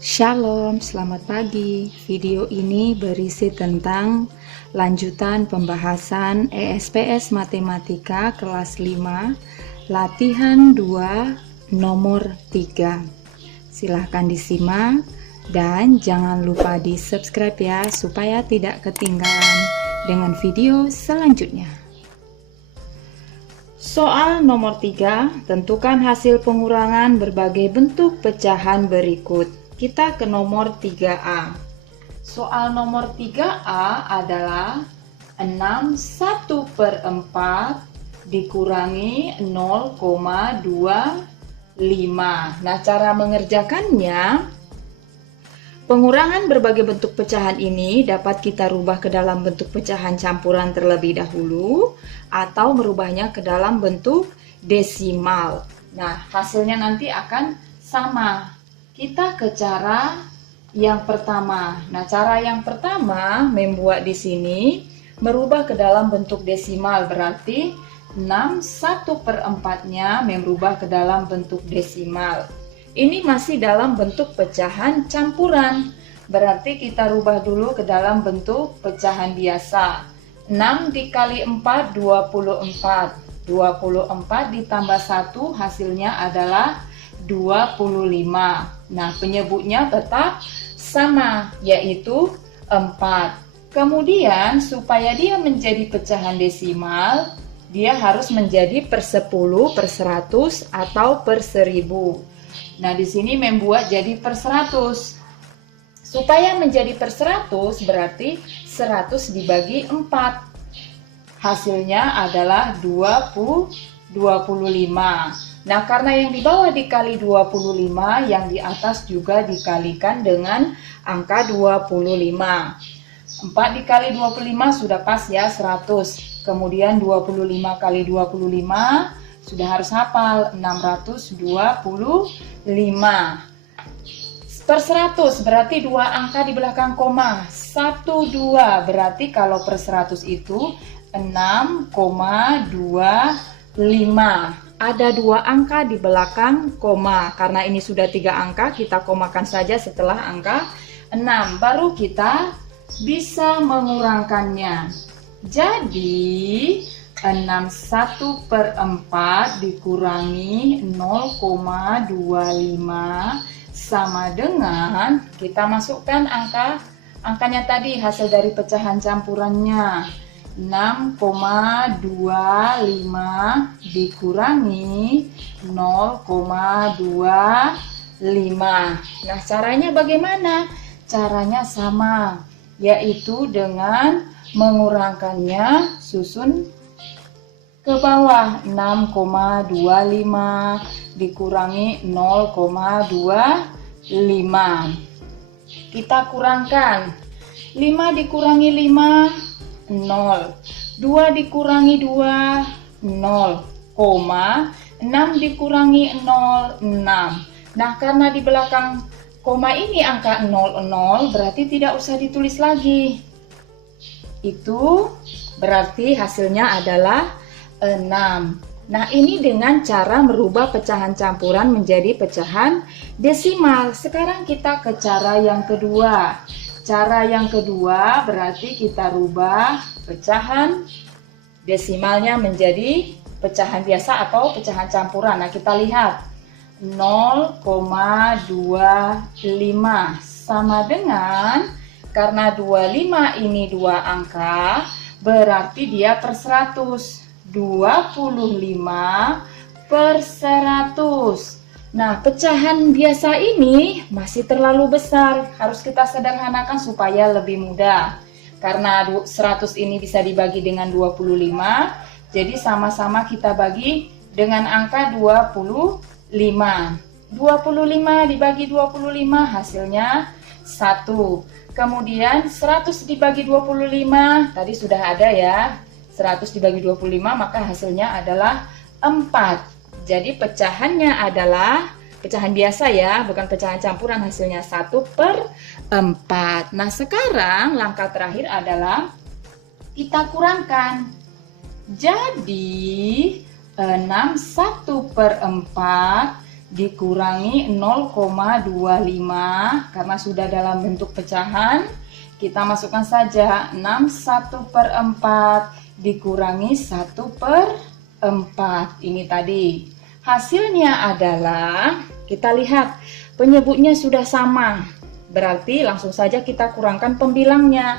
Shalom, selamat pagi. Video ini berisi tentang lanjutan pembahasan ESPS Matematika kelas 5, latihan 2, nomor 3. Silahkan disimak dan jangan lupa di subscribe ya, supaya tidak ketinggalan dengan video selanjutnya. Soal nomor 3, tentukan hasil pengurangan berbagai bentuk pecahan berikut. Kita ke nomor 3A. Soal nomor 3A adalah 6 1/4 dikurangi 0,25. Nah, cara mengerjakannya, pengurangan berbagai bentuk pecahan ini dapat kita rubah ke dalam bentuk pecahan campuran terlebih dahulu atau merubahnya ke dalam bentuk desimal. Nah, hasilnya nanti akan sama. Kita ke cara yang pertama. Nah, cara yang pertama membuat di sini merubah ke dalam bentuk desimal, berarti 6 1/4-nya merubah ke dalam bentuk desimal. Ini masih dalam bentuk pecahan campuran, berarti kita rubah dulu ke dalam bentuk pecahan biasa. 6 dikali 4, 24. 24 ditambah 1 hasilnya adalah 25. Nah, penyebutnya tetap sama, yaitu 4. Kemudian, supaya dia menjadi pecahan desimal, dia harus menjadi per 10, per 100, atau per 1000. Nah, di sini membuat jadi per 100. Supaya menjadi per 100, berarti 100 dibagi 4. Hasilnya adalah 25. Nah, karena yang di bawah dikali 25, yang di atas juga dikalikan dengan angka 25. 4 dikali 25 sudah pas ya, 100. Kemudian 25 kali 25 sudah harus hafal, 625. Per 100 berarti 2 angka di belakang koma. 1, 2 berarti kalau per 100 itu 6,25. Ada 2 angka di belakang koma. Karena ini sudah 3 angka, kita komakan saja setelah angka 6. Baru kita bisa mengurangkannya. Jadi 6 1/4 dikurangi 0,25 sama dengan, kita masukkan angkanya tadi, hasil dari pecahan campurannya. 6,25 dikurangi 0,25. Nah, caranya bagaimana? Caranya sama, yaitu dengan mengurangkannya, susun ke bawah. 6,25 dikurangi 0,25. Kita kurangkan. 5 dikurangi 5, 0. 2 dikurangi 2, 0. 6 dikurangi 0, 6. Nah, karena di belakang koma ini angka 00, berarti tidak usah ditulis lagi. Itu berarti hasilnya adalah 6. Nah, ini dengan cara merubah pecahan campuran menjadi pecahan desimal. Sekarang kita ke cara yang kedua. Cara yang kedua berarti kita rubah pecahan desimalnya menjadi pecahan biasa atau pecahan campuran. Nah, kita lihat 0,25 sama dengan, karena 25 ini 2 angka, berarti dia per 100. 25 per 100. Nah, pecahan biasa ini masih terlalu besar, harus kita sederhanakan supaya lebih mudah. Karena 100 ini bisa dibagi dengan 25, jadi sama-sama kita bagi dengan angka 25. 25 dibagi 25 hasilnya 1. Kemudian 100 dibagi 25, tadi sudah ada ya. 100 dibagi 25, maka hasilnya adalah 4. Jadi pecahannya adalah pecahan biasa ya, bukan pecahan campuran, hasilnya 1/4. Nah, sekarang langkah terakhir adalah kita kurangkan. Jadi 6 1/4 dikurangi 0,25 karena sudah dalam bentuk pecahan. Kita masukkan saja 61/4 dikurangi 1/4. Ini tadi. Hasilnya adalah, kita lihat penyebutnya sudah sama. Berarti langsung saja kita kurangkan pembilangnya.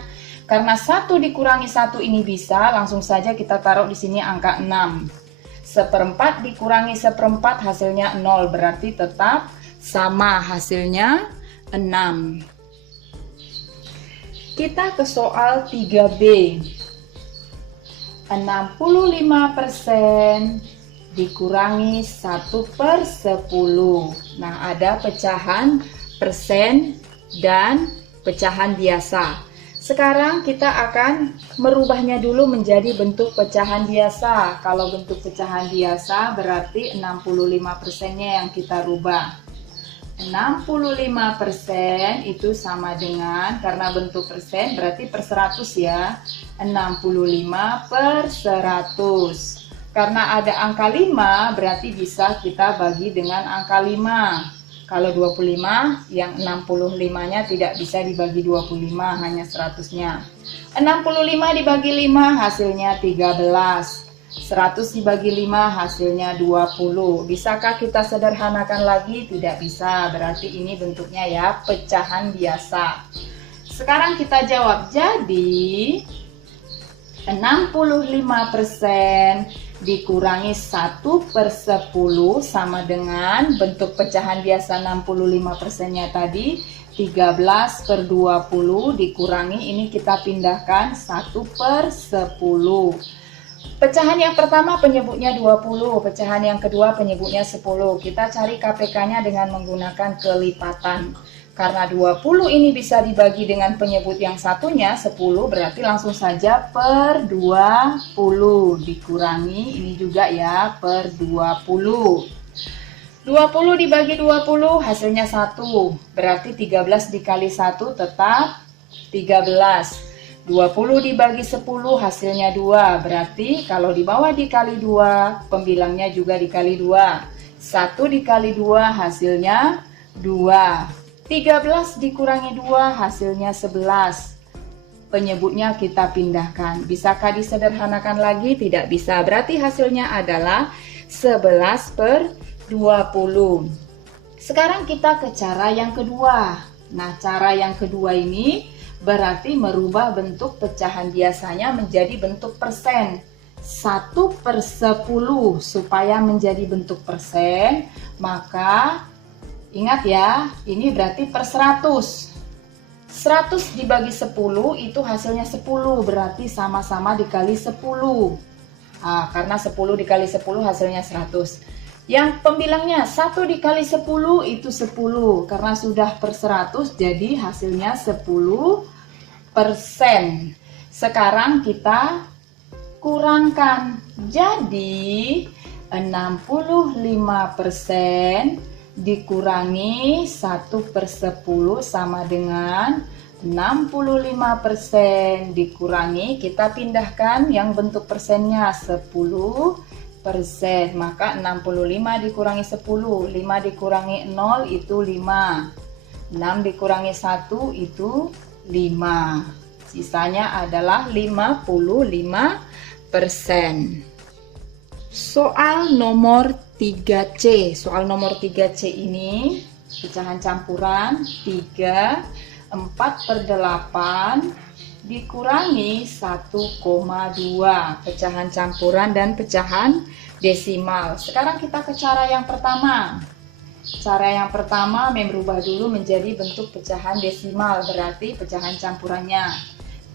Karena 1 dikurangi 1 ini bisa, langsung saja kita taruh di sini angka 6. 1/4 dikurangi 1/4 hasilnya 0. Berarti tetap sama hasilnya 6. Kita ke soal 3B. 65% dikurangi 1/10. Nah, ada pecahan persen dan pecahan biasa. Sekarang kita akan merubahnya dulu menjadi bentuk pecahan biasa. Kalau bentuk pecahan biasa berarti 65%-nya yang kita rubah. 65% itu sama dengan, karena bentuk persen berarti per 100 ya, 65/100. Karena ada angka 5 berarti bisa kita bagi dengan angka 5. Kalau 25 yang 65-nya tidak bisa dibagi 25, hanya 100-nya. 65 dibagi 5 hasilnya 13. 100 dibagi 5 hasilnya 20. Bisakah kita sederhanakan lagi? Tidak bisa. Berarti ini bentuknya ya pecahan biasa. Sekarang kita jawab. Jadi 65% dikurangi 1/10 sama dengan bentuk pecahan biasa 65%-nya tadi 13/20 dikurangi, ini kita pindahkan 1/10. Pecahan yang pertama penyebutnya 20, pecahan yang kedua penyebutnya 10. Kita cari KPK-nya dengan menggunakan kelipatan. Karena 20 ini bisa dibagi dengan penyebut yang satunya 10, berarti langsung saja per 20 dikurangi ini juga ya per 20. 20 dibagi 20 hasilnya 1, berarti 13 dikali 1 tetap 13. 20 dibagi 10 hasilnya 2, berarti kalau di bawah dikali 2 pembilangnya juga dikali 2. 1 dikali 2 hasilnya 2. 13 dikurangi 2 hasilnya 11. Penyebutnya kita pindahkan. Bisakah disederhanakan lagi? Tidak bisa. Berarti hasilnya adalah 11/20. Sekarang kita ke cara yang kedua. Nah, cara yang kedua ini berarti merubah bentuk pecahan biasanya menjadi bentuk persen. 1/10 supaya menjadi bentuk persen, maka ingat ya, ini berarti per 100. 100 dibagi 10 itu hasilnya 10, berarti sama-sama dikali 10. Karena 10 dikali 10 hasilnya 100. Yang pembilangnya 1 dikali 10 itu 10. Karena sudah per 100 jadi hasilnya 10%. Sekarang kita kurangkan. Jadi 65% dikurangi 1/10 sama dengan 65% dikurangi, kita pindahkan yang bentuk persennya 10%, maka 65 dikurangi 10, 5 dikurangi 0 itu 5, 6 dikurangi 1 itu 5, sisanya adalah 55%. Soal nomor 3C. Soal nomor 3C ini pecahan campuran 3, 4/8 dikurangi 1,2. Pecahan campuran dan pecahan desimal. Sekarang kita ke cara yang pertama. Cara yang pertama merubah dulu menjadi bentuk pecahan desimal. Berarti pecahan campurannya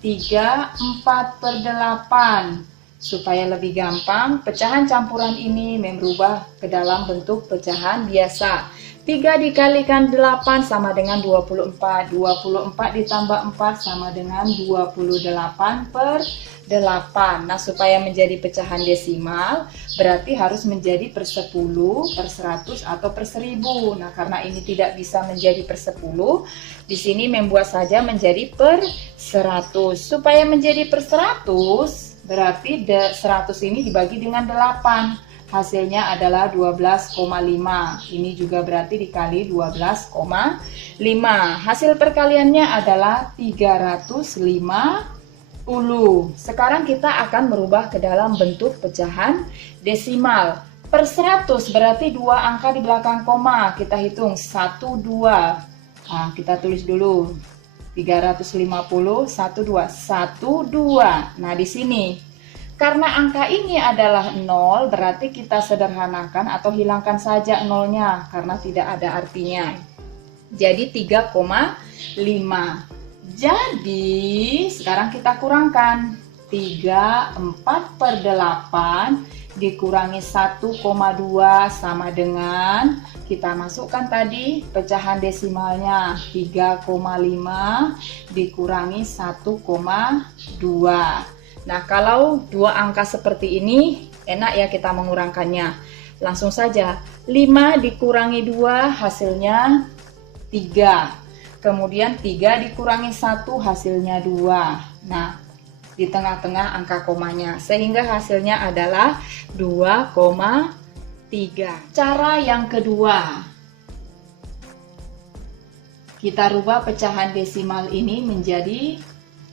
3, 4/8. Supaya lebih gampang, pecahan campuran ini merubah ke dalam bentuk pecahan biasa. 3 dikalikan 8 sama dengan 24. 24 ditambah 4 sama dengan 28/8. Nah, supaya menjadi pecahan desimal, berarti harus menjadi per 10, per 100, atau per 1000. Nah, karena ini tidak bisa menjadi per 10, di sini membuat saja menjadi per 100. Supaya menjadi per 100, berarti 100 ini dibagi dengan 8. hasilnya adalah 12,5. Ini juga berarti dikali 12,5. Hasil perkaliannya adalah 350. Sekarang kita akan merubah ke dalam bentuk pecahan desimal. Per 100 berarti dua angka di belakang koma. Kita hitung 1, 2. Nah, kita tulis dulu. 350, 1, 2. 1, 2. Nah, di sini. Karena angka ini adalah 0, berarti kita sederhanakan atau hilangkan saja nolnya. Karena tidak ada artinya. Jadi 3,5. Jadi, sekarang kita kurangkan. 3, 4 per 8 dikurangi 1,2 sama dengan, kita masukkan tadi pecahan desimalnya, 3,5 dikurangi 1,2. Nah, kalau dua angka seperti ini, enak ya kita mengurangkannya. Langsung saja, 5 dikurangi 2 hasilnya 3. Kemudian 3 dikurangi 1 hasilnya 2. Nah, di tengah-tengah angka komanya, sehingga hasilnya adalah 2,3. Cara yang kedua, kita rubah pecahan desimal ini menjadi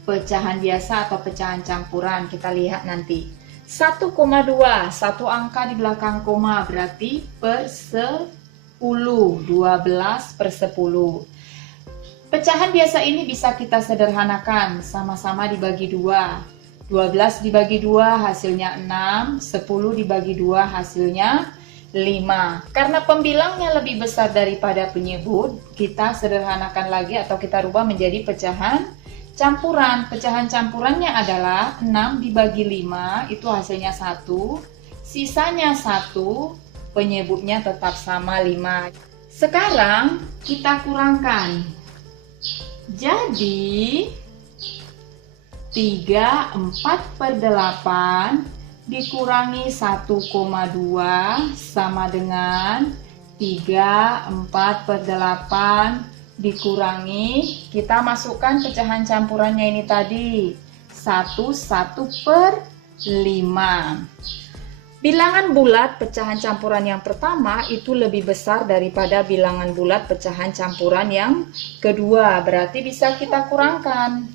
pecahan biasa atau pecahan campuran. Kita lihat nanti. 1,2, satu angka di belakang koma berarti per 10, 12 per 10. Pecahan biasa ini bisa kita sederhanakan, sama-sama dibagi 2. 12 dibagi 2 hasilnya 6, 10 dibagi 2 hasilnya 5. Karena pembilangnya lebih besar daripada penyebut, kita sederhanakan lagi atau kita rubah menjadi pecahan campuran. Pecahan campurannya adalah 6 dibagi 5, itu hasilnya 1, sisanya 1, penyebutnya tetap sama 5. Sekarang kita kurangkan. Jadi 3, 4 per 8 dikurangi 1,2 sama dengan 3, 4 per 8 dikurangi, kita masukkan pecahan campurannya ini tadi, 1 per 5. Bilangan bulat pecahan campuran yang pertama itu lebih besar daripada bilangan bulat pecahan campuran yang kedua. Berarti bisa kita kurangkan.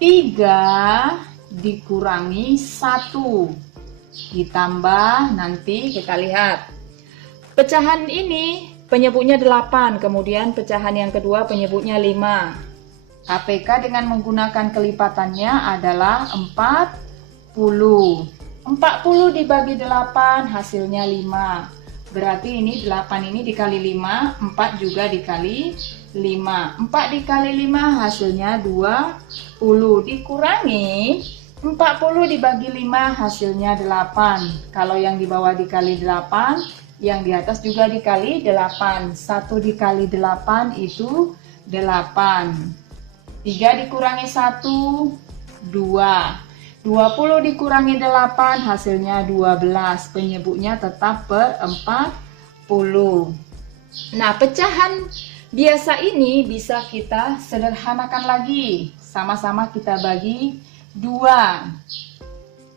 3 dikurangi 1. Ditambah, nanti kita lihat. Pecahan ini penyebutnya 8, kemudian pecahan yang kedua penyebutnya 5. KPK dengan menggunakan kelipatannya adalah 40. 40 dibagi 8 hasilnya 5. Berarti ini 8 ini dikali 5, 4 juga dikali 5. 4 dikali 5 hasilnya 20. Dikurangi 40 dibagi 5 hasilnya 8. Kalau yang di bawah dikali 8, yang di atas juga dikali 8. 1 dikali 8 itu 8. 3 dikurangi 1, 2. 20 dikurangi 8 hasilnya 12. Penyebutnya tetap per 40. Nah, pecahan biasa ini bisa kita sederhanakan lagi. Sama-sama kita bagi 2.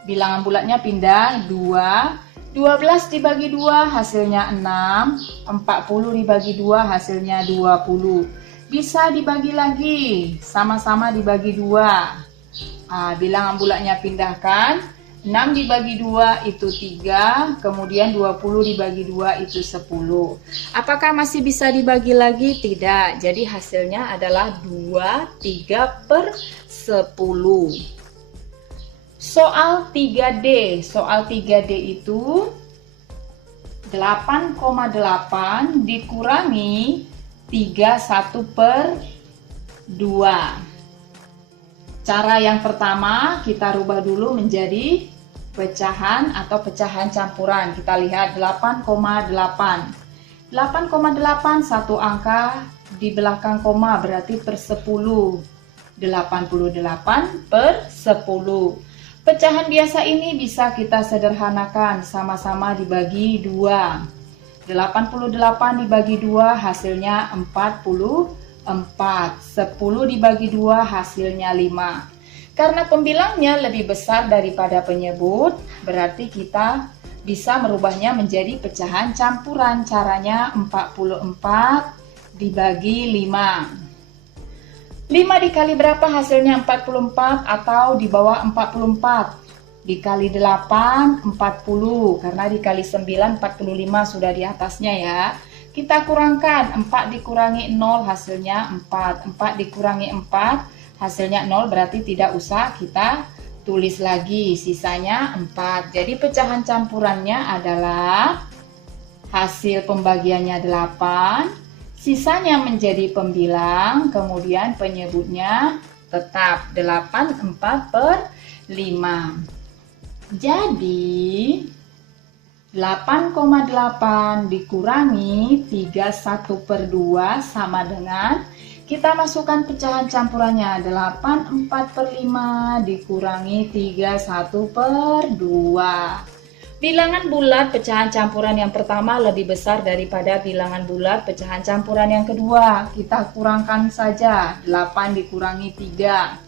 Bilangan bulatnya pindah 2. 12 dibagi 2 hasilnya 6. 40 dibagi 2 hasilnya 20. Bisa dibagi lagi. Sama-sama dibagi 2. Bilangan bulatnya pindahkan, 6 dibagi 2 itu 3, kemudian 20 dibagi 2 itu 10. Apakah masih bisa dibagi lagi? Tidak, jadi hasilnya adalah 23 per 10. Soal 3D, soal 3D itu 8,8 dikurangi 31 per 2. Cara yang pertama kita rubah dulu menjadi pecahan atau pecahan campuran. Kita lihat 8,8. 8,8 satu angka di belakang koma berarti per 10. 88 per 10. Pecahan biasa ini bisa kita sederhanakan, sama-sama dibagi 2. 88 dibagi 2 hasilnya 44. 10 dibagi 2 hasilnya 5. Karena pembilangnya lebih besar daripada penyebut, berarti kita bisa merubahnya menjadi pecahan campuran. Caranya 44 dibagi 5. 5 dikali berapa hasilnya 44 atau di bawah 44? Dikali 8, 40. Karena dikali 9, 45 sudah di atasnya ya. Kita kurangkan, 4 dikurangi 0 hasilnya 4. 4 dikurangi 4 hasilnya 0, berarti tidak usah kita tulis lagi. Sisanya 4. Jadi pecahan campurannya adalah hasil pembagiannya 8. Sisanya menjadi pembilang, kemudian penyebutnya tetap 8, 4 per 5. Jadi 8,8 dikurangi 31 per 2 sama dengan, kita masukkan pecahan campurannya, 8, 4 per 5 dikurangi 31 per 2. Bilangan bulat pecahan campuran yang pertama lebih besar daripada bilangan bulat pecahan campuran yang kedua. Kita kurangkan saja, 8 dikurangi 3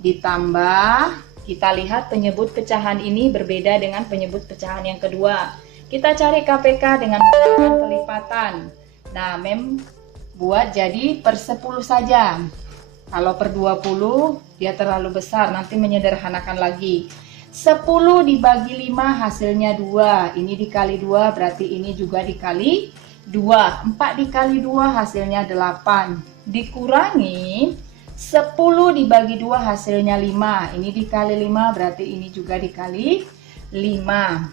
ditambah, kita lihat penyebut pecahan ini berbeda dengan penyebut pecahan yang kedua. Kita cari KPK dengan menggunakan kelipatan. Nah, buat jadi per 10 saja. Kalau per 20 dia terlalu besar, nanti menyederhanakan lagi. 10 dibagi 5 hasilnya 2. Ini dikali 2 berarti ini juga dikali 2. 4 dikali 2 hasilnya 8. Dikurangi 10 dibagi 2 hasilnya 5. Ini dikali 5 berarti ini juga dikali 5.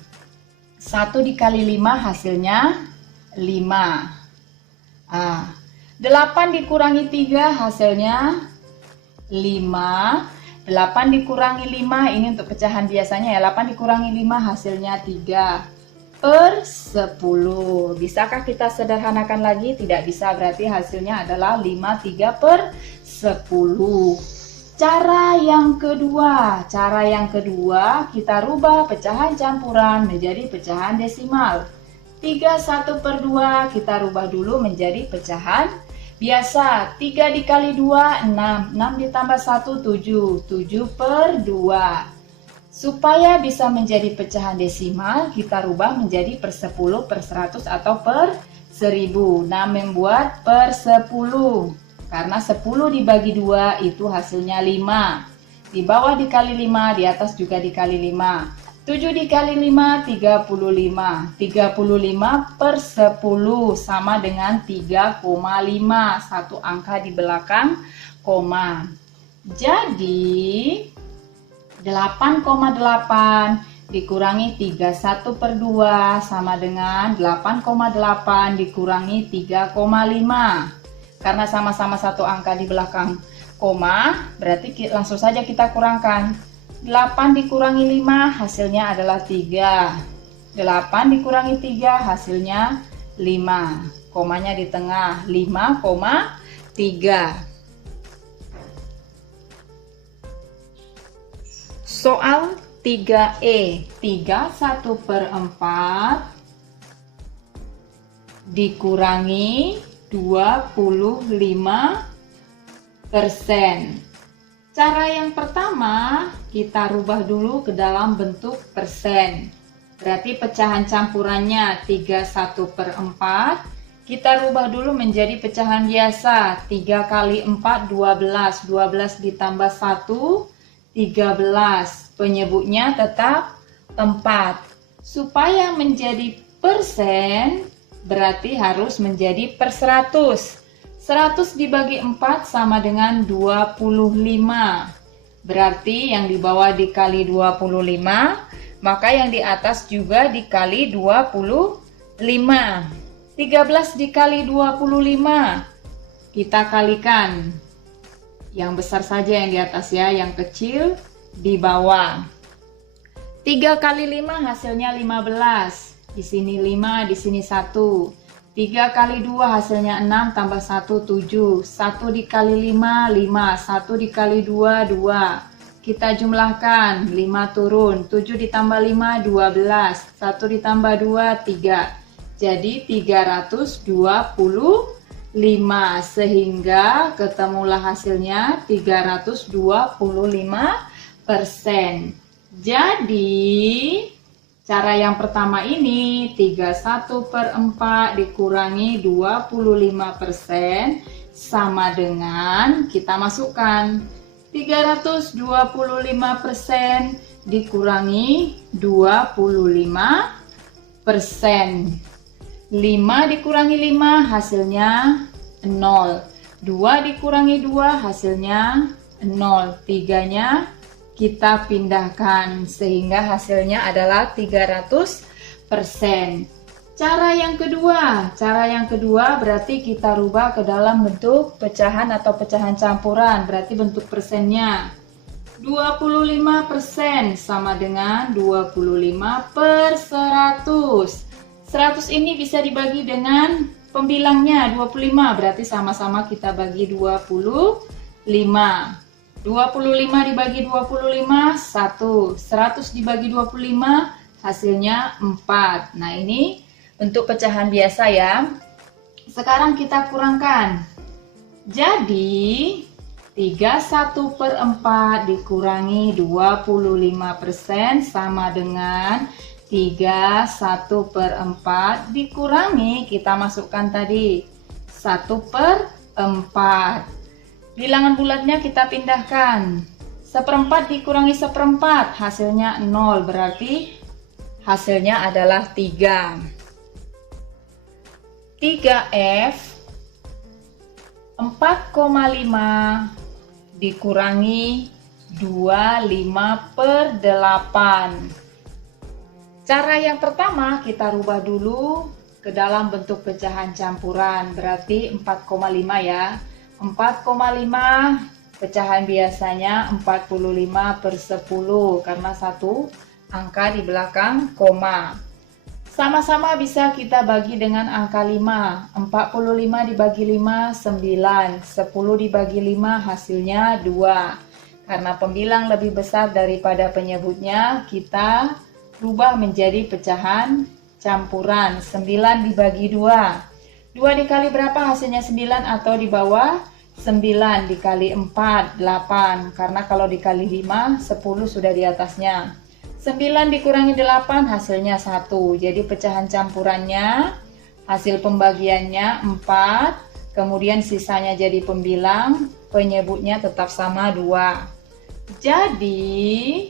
1 dikali 5 hasilnya 5. 8 dikurangi 3 hasilnya 5. 8 dikurangi 5 ini untuk pecahan biasanya ya. 8 dikurangi 5 hasilnya 3 per 10. Bisakah kita sederhanakan lagi? Tidak bisa, berarti hasilnya adalah 53 per 10. Cara yang kedua kita rubah pecahan campuran menjadi pecahan desimal. 31 per 2 kita rubah dulu menjadi pecahan biasa. 3 dikali 2, 6. 6 ditambah 1, 7. 7 per 2. Supaya bisa menjadi pecahan desimal, kita rubah menjadi per 10, per 100, atau per 1000. Nah, membuat per 10. Karena 10 dibagi 2 itu hasilnya 5. Di bawah dikali 5, di atas juga dikali 5. 7 dikali 5, 35. 35 per 10 sama dengan 3,5. Satu angka di belakang koma. Jadi 8,8 dikurangi 31 per 2 sama dengan 8,8 dikurangi 3,5. Karena sama-sama satu angka di belakang koma, berarti langsung saja kita kurangkan. 8 dikurangi 5 hasilnya adalah 3. 8 dikurangi 3 hasilnya 5. Komanya di tengah, 5,3. Soal 3E, 31 per 4 dikurangi 25%. Cara yang pertama, kita rubah dulu ke dalam bentuk persen. Berarti pecahan campurannya 31 per 4. Kita rubah dulu menjadi pecahan biasa. 3 kali 4, 12. 12 ditambah 1, 13. Penyebutnya tetap 4. Supaya menjadi persen, berarti harus menjadi per 100. 100 dibagi 4 sama dengan 25. Berarti yang di bawah dikali 25, maka yang di atas juga dikali 25. 13 dikali 25. Kita kalikan. Yang besar saja yang di atas ya, yang kecil di bawah. 3 kali 5 hasilnya 15. Di sini 5, di sini 1. 3 kali 2 hasilnya 6 tambah 1, 7. 1 dikali 5, 5. 1 dikali 2, 2. Kita jumlahkan, 5 turun. 7 ditambah 5, 12. 1 ditambah 2, 3. Jadi 325. Sehingga ketemulah hasilnya 325%. Jadi Cara yang pertama ini 31/4 dikurangi 25% sama dengan kita masukkan 325% dikurangi 25%. 5 dikurangi 5 hasilnya 0. 2 dikurangi 2 hasilnya 0. 3-nya kita pindahkan sehingga hasilnya adalah 300%. Cara yang kedua berarti kita rubah ke dalam bentuk pecahan atau pecahan campuran, berarti bentuk persennya. 25% sama dengan 25/100. 100 ini bisa dibagi dengan pembilangnya 25, berarti sama-sama kita bagi 25. 25 dibagi 25, 1. 100 dibagi 25, hasilnya 4. Nah, ini bentuk pecahan biasa ya. Sekarang kita kurangkan. Jadi, 31/4 dikurangi 25% sama dengan 31/4 dikurangi, kita masukkan tadi 1/4. Bilangan bulatnya kita pindahkan. 1/4 dikurangi 1/4 hasilnya 0, berarti hasilnya adalah 3. 3F 4,5 dikurangi 25/8. Cara yang pertama kita rubah dulu ke dalam bentuk pecahan campuran, berarti 4,5 ya. 4,5 pecahan biasanya 45/10 karena satu angka di belakang koma. Sama-sama bisa kita bagi dengan angka 5. 45 dibagi 5, 9. 10 dibagi 5 hasilnya 2. Karena pembilang lebih besar daripada penyebutnya, kita rubah menjadi pecahan campuran. 9 dibagi 2. 2 dikali berapa hasilnya 9 atau di bawah? 9 dikali 4, 8. Karena kalau dikali 5, 10 sudah di atasnya. 9 dikurangi 8 hasilnya 1. Jadi pecahan campurannya, hasil pembagiannya 4. Kemudian sisanya jadi pembilang, penyebutnya tetap sama 2. Jadi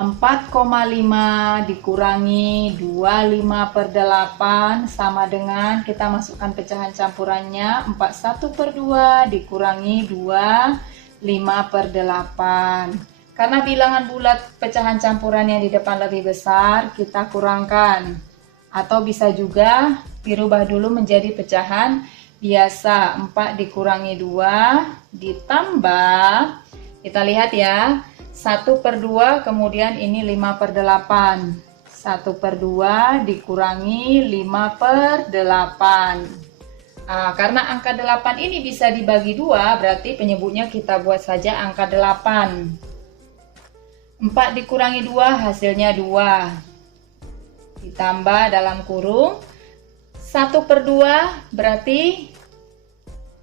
4,5 dikurangi 25/8 sama dengan kita masukkan pecahan campurannya 41/2 dikurangi 25/8. Karena bilangan bulat pecahan campuran yang di depan lebih besar, kita kurangkan. Atau bisa juga dirubah dulu menjadi pecahan biasa. 4 dikurangi 2 ditambah, kita lihat ya, 1/2 kemudian ini 5/8. 1/2 dikurangi 5/8. Karena angka 8 ini bisa dibagi 2, berarti penyebutnya kita buat saja angka 8. 4 dikurangi 2 hasilnya 2. Ditambah dalam kurung 1/2 berarti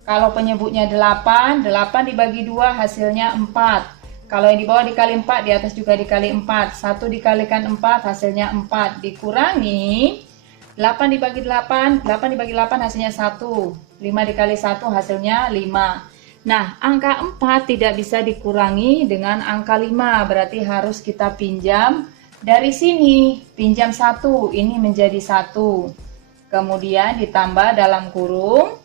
kalau penyebutnya 8, 8 dibagi 2 hasilnya 4. Kalau yang di bawah dikali 4, di atas juga dikali 4. 1 dikalikan 4 hasilnya 4. Dikurangi 8 dibagi 8, 8 dibagi 8 hasilnya 1. 5 dikali 1 hasilnya 5. Nah, angka 4 tidak bisa dikurangi dengan angka 5, berarti harus kita pinjam dari sini. Pinjam 1, ini menjadi 1. Kemudian ditambah dalam kurung.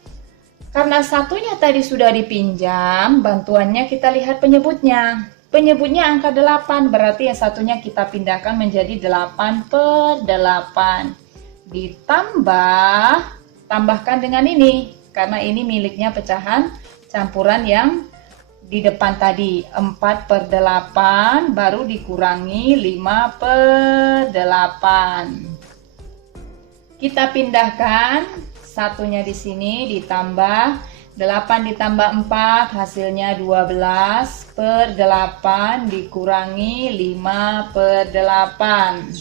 Karena satunya tadi sudah dipinjam, bantuannya kita lihat penyebutnya. Penyebutnya angka 8, berarti yang satunya kita pindahkan menjadi 8/8. Ditambah, tambahkan dengan ini, karena ini miliknya pecahan campuran yang di depan tadi. 4/8 baru dikurangi 5/8. Kita pindahkan, satunya di sini ditambah 8 ditambah 4 hasilnya 12/8 dikurangi 5/8.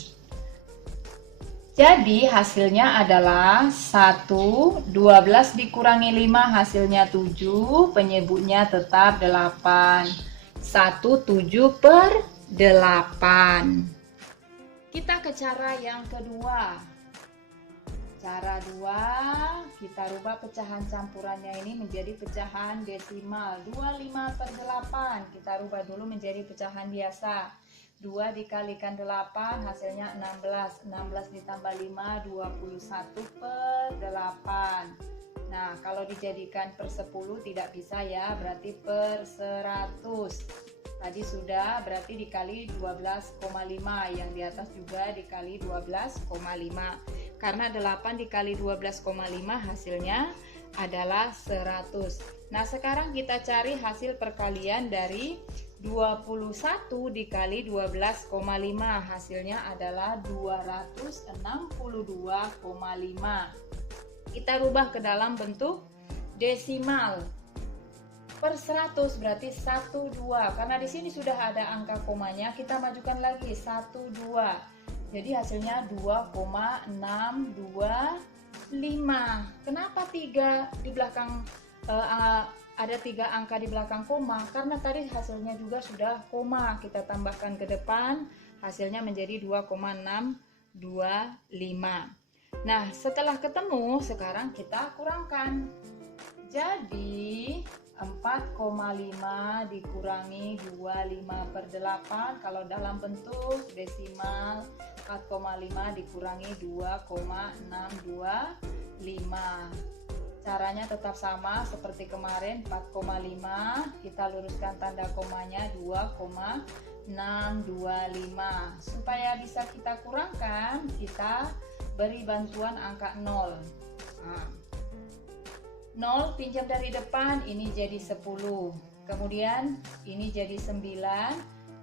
Jadi hasilnya adalah 1, 12 dikurangi 5 hasilnya 7, penyebutnya tetap 8. 1/7/8. Kita ke cara yang kedua. Cara 2, kita rubah pecahan campurannya ini menjadi pecahan desimal. 25/8 kita rubah dulu menjadi pecahan biasa. 2 dikalikan 8 hasilnya 16. 16 ditambah 5, 21/8. Nah, kalau dijadikan per 10 tidak bisa ya, berarti per 100. Tadi sudah, berarti dikali 12,5. Yang di atas juga dikali 12,5. Karena 8 dikali 12,5 hasilnya adalah 100. Nah, sekarang kita cari hasil perkalian dari 21 dikali 12,5. Hasilnya adalah 262,5. Kita rubah ke dalam bentuk desimal. Per 100 berarti 12. Karena di sini sudah ada angka komanya, kita majukan lagi 12. Jadi hasilnya 2,625. Kenapa 3 di belakang ada 3 angka di belakang koma? Karena tadi hasilnya juga sudah koma. Kita tambahkan ke depan, hasilnya menjadi 2,625. Nah, setelah ketemu, sekarang kita kurangkan. Jadi 4,5 dikurangi 25/8. Kalau dalam bentuk desimal, 4,5 dikurangi 2,625. Caranya tetap sama seperti kemarin, 4,5 kita luruskan tanda komanya 2,625. Supaya bisa kita kurangkan, kita beri bantuan angka 0. Nah, 0 pinjam dari depan, ini jadi 10. Kemudian ini jadi 9.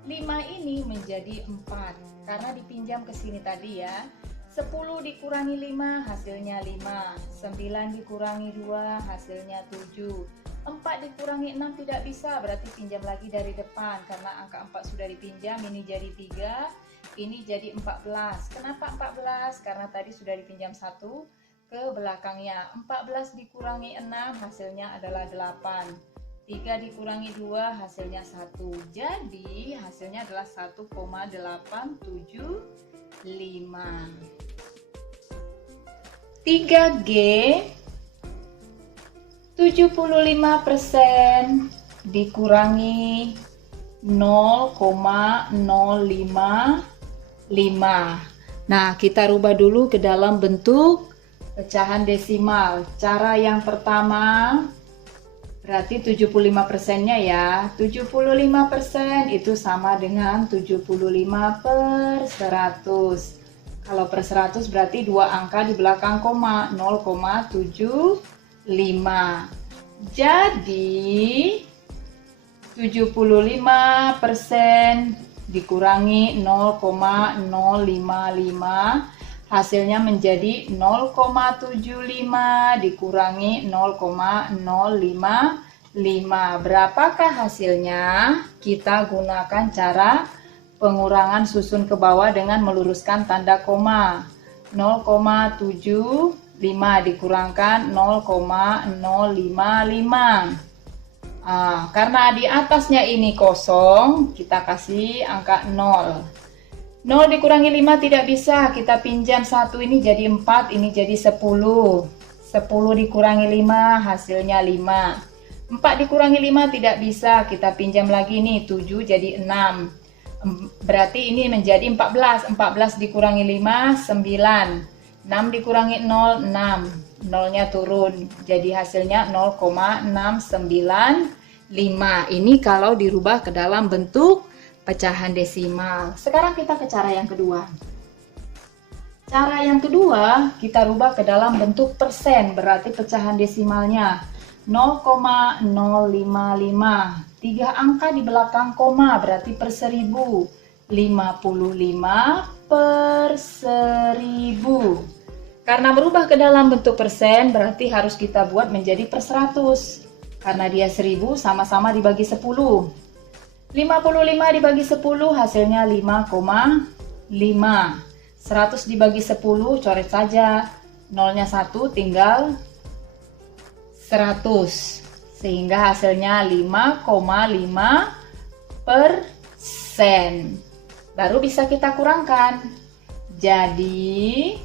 5 ini menjadi 4. Karena dipinjam ke sini tadi ya. 10 dikurangi 5 hasilnya 5. 9 dikurangi 2 hasilnya 7. 4 dikurangi 6 tidak bisa, berarti pinjam lagi dari depan. Karena angka 4 sudah dipinjam, ini jadi 3. Ini jadi 14. Kenapa 14? Karena tadi sudah dipinjam 1 ke belakangnya. 14 dikurangi 6 hasilnya adalah 8. 3 dikurangi 2 hasilnya 1. Jadi hasilnya adalah 1,875. 3G 75% dikurangi 0,055. Nah, kita rubah dulu ke dalam bentuk pecahan desimal. Cara yang pertama berarti 75%-nya ya. 75% itu sama dengan 75/100. Kalau per 100 berarti 2 angka di belakang koma, 0,75. Jadi 75% dikurangi 0,055 hasilnya menjadi 0,75 dikurangi 0,055. Berapakah hasilnya? Kita gunakan cara pengurangan susun ke bawah dengan meluruskan tanda koma. 0,75 dikurangkan 0,055. Karena di atasnya ini kosong, kita kasih angka 0. 0 dikurangi 5 tidak bisa, kita pinjam 1, ini jadi 4, ini jadi 10. 10 dikurangi 5 hasilnya 5. 4 dikurangi 5 tidak bisa, kita pinjam lagi nih, 7 jadi 6. Berarti ini menjadi 14. 14 dikurangi 5 9. 6 dikurangi 0 6. 0-nya turun. Jadi hasilnya 0,695. Ini kalau dirubah ke dalam bentuk pecahan desimal. Sekarang kita ke cara yang kedua. Cara yang kedua kita rubah ke dalam bentuk persen, berarti pecahan desimalnya 0,055. 3 angka di belakang koma berarti per 1000. 55 per 1000. Karena berubah ke dalam bentuk persen berarti harus kita buat menjadi per 100. Karena dia 1000 sama-sama dibagi 10. 55 dibagi 10 hasilnya 5,5. 100 dibagi 10 coret saja. 0-nya 1 tinggal 100. Sehingga hasilnya 5,5%. Baru bisa kita kurangkan. Jadi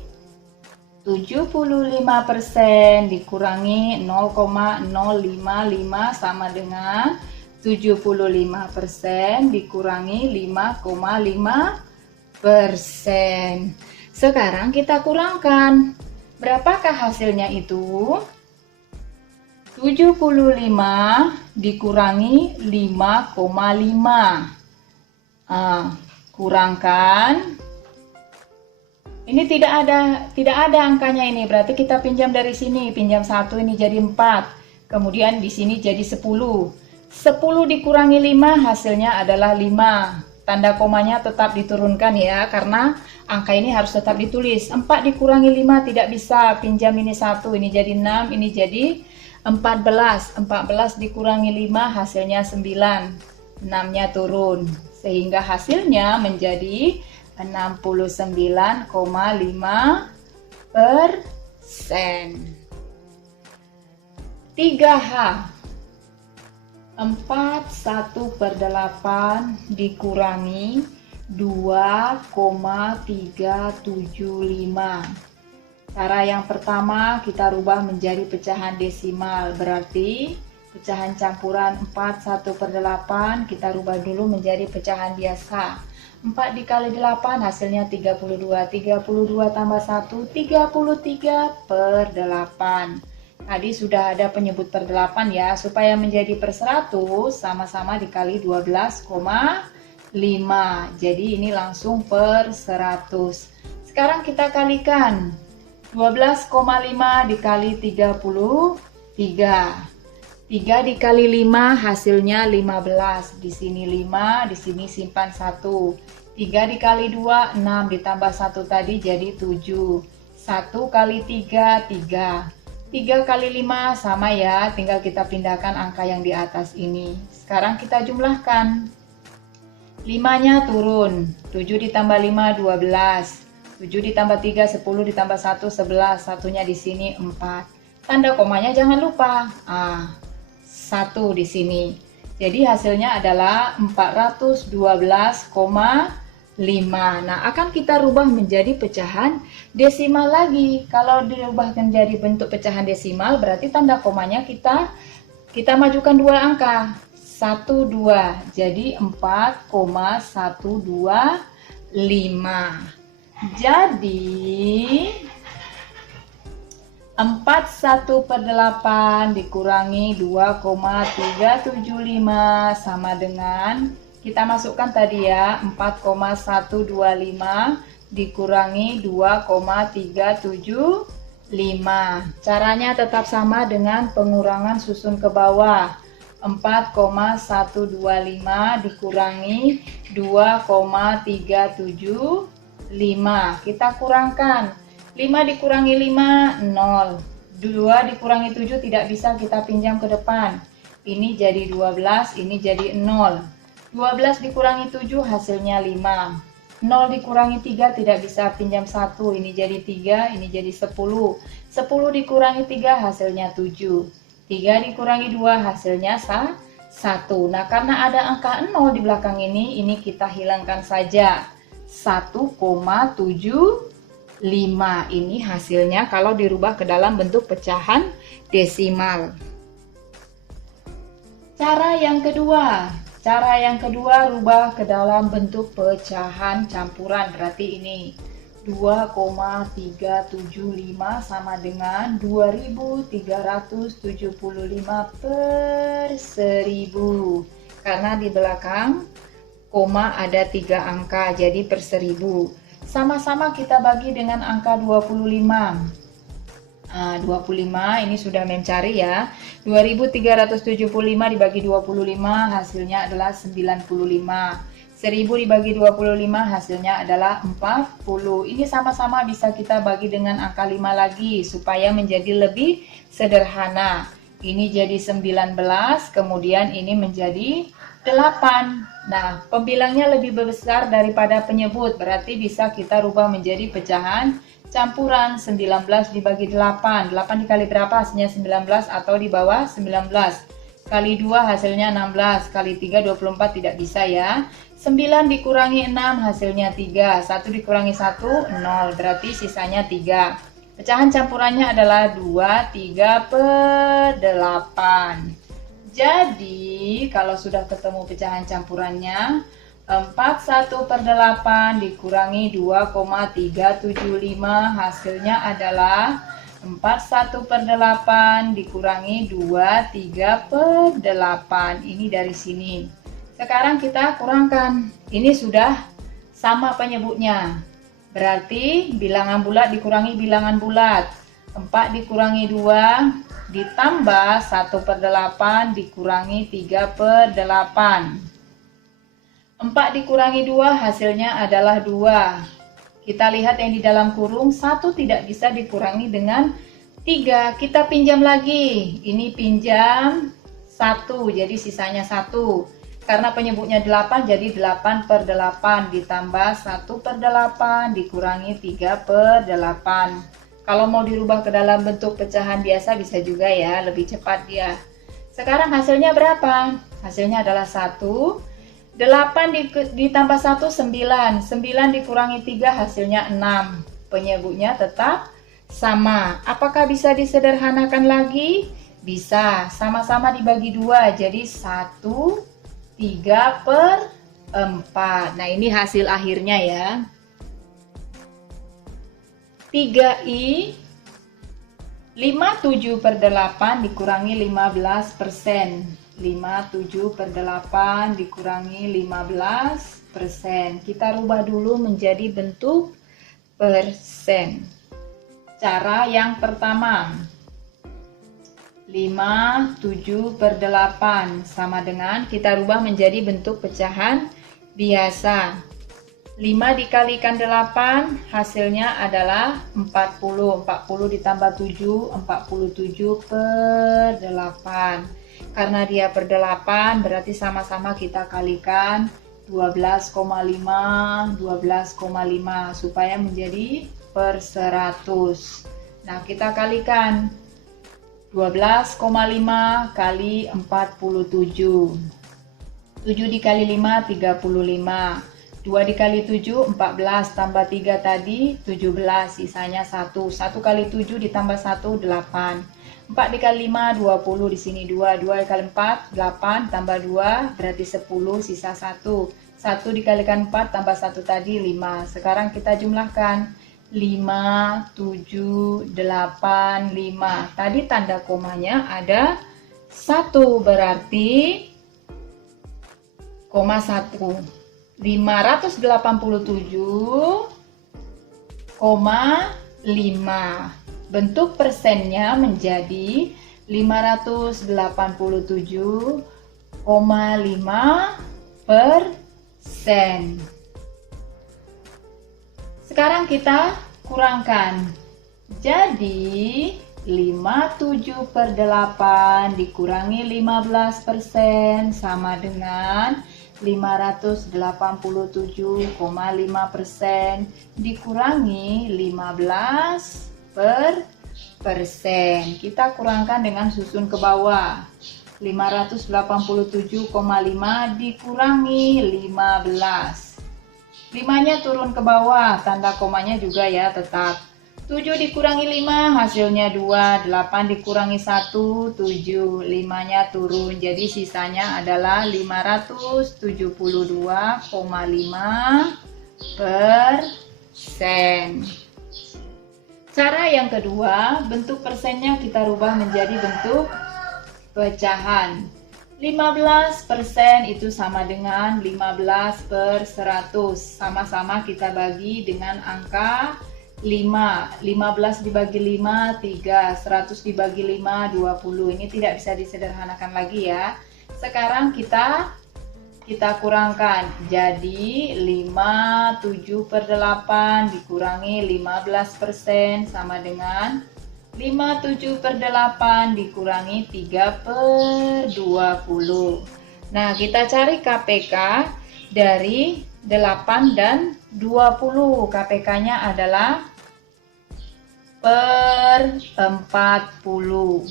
75% dikurangi 0,055 sama dengan 75% dikurangi 5,5%. Sekarang kita kurangkan. Berapakah hasilnya itu? 75 dikurangi 5,5. Kurangkan. Ini tidak ada angkanya ini, berarti kita pinjam dari sini, pinjam 1 ini jadi 4. Kemudian di sini jadi 10. 10 dikurangi 5 hasilnya adalah 5. Tanda komanya tetap diturunkan ya, karena angka ini harus tetap ditulis. 4 dikurangi 5 tidak bisa, pinjam ini 1, ini jadi 6, ini jadi 14. 14 dikurangi 5 hasilnya 9. 6-nya turun, sehingga hasilnya menjadi 69,5%. 3H 41/8 dikurangi 2,375. Cara yang pertama kita rubah menjadi pecahan desimal, berarti pecahan campuran 41/8 kita rubah dulu menjadi pecahan biasa. 4 dikali 8 hasilnya 32. 32 tambah 1, 33/8. Tadi sudah ada penyebut per 8 ya, supaya menjadi per 100 sama-sama dikali 12,5. Jadi ini langsung per 100. Sekarang kita kalikan. 12,5 dikali 33. 3 dikali 5 hasilnya 15. Di sini 5, di sini simpan 1. 3 dikali 2, 6 ditambah 1 tadi jadi 7. 1 kali 3, 3. 3 kali 5 sama ya, tinggal kita pindahkan angka yang di atas ini. Sekarang kita jumlahkan. 5-nya turun. 7 ditambah 5, 12. 7 ditambah 3, 10 ditambah 1, 11. Satunya di sini 4. Tanda komanya jangan lupa. 1 di sini. Jadi hasilnya adalah 412,5. Nah, akan kita rubah menjadi pecahan desimal lagi. Kalau dirubah menjadi bentuk pecahan desimal, berarti tanda komanya kita majukan 2 angka. 1, 2. Jadi 4,125. Jadi 41/8 dikurangi 2,375 sama dengan, kita masukkan tadi ya, 4,125 dikurangi 2,375. Caranya tetap sama dengan pengurangan susun ke bawah. 4,125 dikurangi 2,375. Kita kurangkan. 5 dikurangi 5, 0. 2 dikurangi 7 tidak bisa kita pinjam ke depan. Ini jadi 12, ini jadi 0. 12 dikurangi 7 hasilnya 5. 0 dikurangi 3 tidak bisa pinjam 1. Ini jadi 3, ini jadi 10. 10 dikurangi 3 hasilnya 7. 3 dikurangi 2 hasilnya 1. Nah, karena ada angka 0 di belakang ini kita hilangkan saja. 1,75 ini hasilnya kalau dirubah ke dalam bentuk pecahan desimal. Cara yang kedua rubah ke dalam bentuk pecahan campuran. Berarti ini 2,375 sama dengan 2.375/1000. Karena di belakang koma ada 3 angka, jadi per 1000. Sama-sama kita bagi dengan angka 25. 25 ini sudah mencari ya. 2.375 dibagi 25 hasilnya adalah 95. 1000 dibagi 25 hasilnya adalah 40. Ini sama-sama bisa kita bagi dengan angka 5 lagi supaya menjadi lebih sederhana. Ini jadi 19, kemudian ini menjadi 8. Nah, pembilangnya lebih besar daripada penyebut, berarti bisa kita rubah menjadi pecahan campuran. 19 dibagi 8. 8 dikali berapa hasilnya 19 atau di bawah 19. kali 2 hasilnya 16, kali 3 24 tidak bisa ya. 9 dikurangi 6 hasilnya 3, 1 dikurangi 1 0, berarti sisanya 3. Pecahan campurannya adalah 2, 3 per 8. Jadi kalau sudah ketemu pecahan campurannya, 4 1 per 8 dikurangi 2,375 hasilnya adalah 4 1 per 8 dikurangi 2 3 per 8. Ini dari sini. Sekarang kita kurangkan. Ini sudah sama penyebutnya. Berarti bilangan bulat dikurangi bilangan bulat. 4 dikurangi 2 ditambah 1 per 8 dikurangi 3 per 8. 4 dikurangi 2 hasilnya adalah 2. Kita lihat yang di dalam kurung, 1 tidak bisa dikurangi dengan 3. Kita pinjam lagi. Ini pinjam 1, jadi sisanya 1. Karena penyebutnya 8, jadi 8 per 8 ditambah 1 per 8 dikurangi 3 per 8. Kalau mau dirubah ke dalam bentuk pecahan biasa bisa juga ya, lebih cepat dia. Sekarang hasilnya berapa? Hasilnya adalah 1. 8 ditambah 1, 9. 9 dikurangi 3 hasilnya 6. Penyebutnya tetap sama. Apakah bisa disederhanakan lagi? Bisa. Sama-sama dibagi 2. Jadi 1, 3 per 4. Nah ini hasil akhirnya ya. 3i 57 per 8 dikurangi 15%. 57 per 8 dikurangi 15%. Kita rubah dulu menjadi bentuk persen. Cara yang pertama, 57 per 8 sama dengan kita rubah menjadi bentuk pecahan biasa. 5 dikalikan 8 hasilnya adalah 40. 40 ditambah 7, 47 per 8. Karena dia per 8 berarti sama-sama kita kalikan 12,5 supaya menjadi per 100. Nah kita kalikan 12,5 kali 47. 7 dikali 5 35. 2 dikali 7 14 tambah 3 tadi 17, sisanya 1. 1 kali 7 ditambah 1 8. 4 dikali 5 20, di sini 2. 2 dikali 4 8 tambah 2 berarti 10, sisa 1. 1 dikalikan 4 tambah 1 tadi 5. Sekarang kita jumlahkan 5 7 8 5. Tadi tanda komanya ada 1 berarti koma 1. 587,5. Bentuk persennya menjadi 587,5%. Sekarang kita kurangkan. Jadi 57 per 8 dikurangi 15% sama dengan 587,5% dikurangi 15 per persen. Kita kurangkan dengan susun ke bawah. 587,5 dikurangi 15. 5-nya turun ke bawah, tanda komanya juga ya tetap. 7 dikurangi 5 hasilnya 2, 8 dikurangi 1, 7, 5-nya turun, jadi sisanya adalah 572,5%. Cara yang kedua, bentuk persennya kita rubah menjadi bentuk pecahan. 15% itu sama dengan 15 per 100, sama-sama kita bagi dengan angka 5. 15 dibagi 5 3, 100 dibagi 5 20. Ini tidak bisa disederhanakan lagi ya. Sekarang kita kurangkan. Jadi 57 per 8 dikurangi 15% sama dengan 57 per 8 dikurangi 3 per 20. Nah, kita cari KPK dari 8 dan 20. KPK-nya adalah per 40.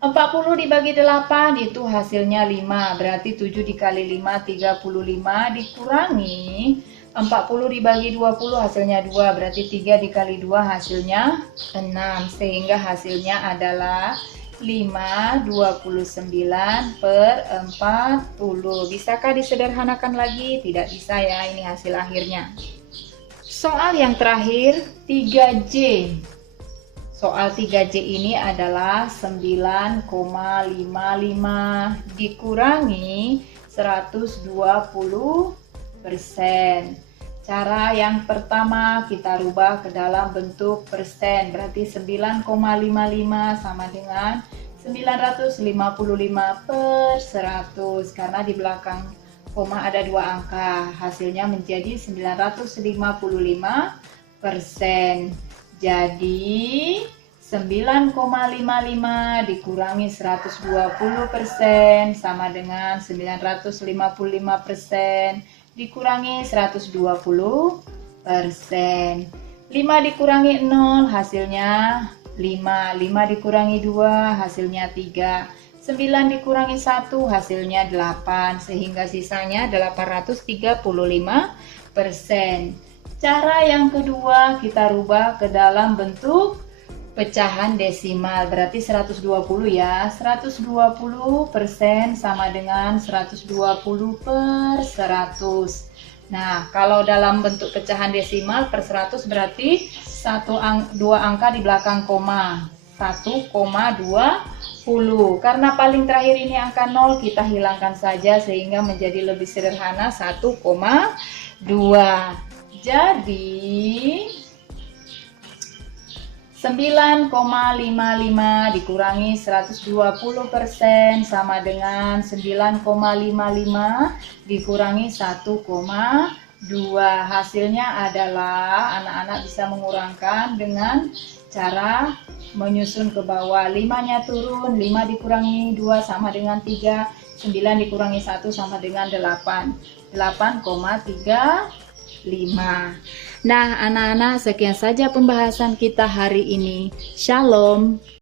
40 dibagi 8 itu hasilnya 5, berarti 7 dikali 5, 35 dikurangi 40 dibagi 20 hasilnya 2, berarti 3 dikali 2 hasilnya 6, sehingga hasilnya adalah 5/29/40. Bisakah disederhanakan lagi? Tidak bisa ya, ini hasil akhirnya. Soal yang terakhir, 3J. Soal 3J ini adalah 9,55 dikurangi 120%. Cara yang pertama kita rubah ke dalam bentuk persen, berarti 9,55 sama dengan 955/100, karena di belakang koma ada 2 angka, hasilnya menjadi 955%. Jadi 9,55 dikurangi 120% sama dengan 955% dikurangi 120%. 5 dikurangi 0 hasilnya 5. 5 dikurangi 2 hasilnya 3. 9 dikurangi 1 hasilnya 8, sehingga sisanya 835%. Cara yang kedua kita rubah ke dalam bentuk pecahan desimal, berarti 120 ya. 120% sama dengan 120/100. Nah, kalau dalam bentuk pecahan desimal per 100 berarti 2 angka di belakang koma, 1,20. Karena paling terakhir ini angka 0, kita hilangkan saja sehingga menjadi lebih sederhana 1,2. Jadi 9,55 dikurangi 120% sama dengan 9,55 dikurangi 1,2. Hasilnya adalah anak-anak bisa mengurangkan dengan cara menyusun ke bawah. 5-nya turun, 5 dikurangi 2 sama dengan 3, 9 dikurangi 1 sama dengan 8, 8,35. Nah, anak-anak, sekian saja pembahasan kita hari ini. Shalom.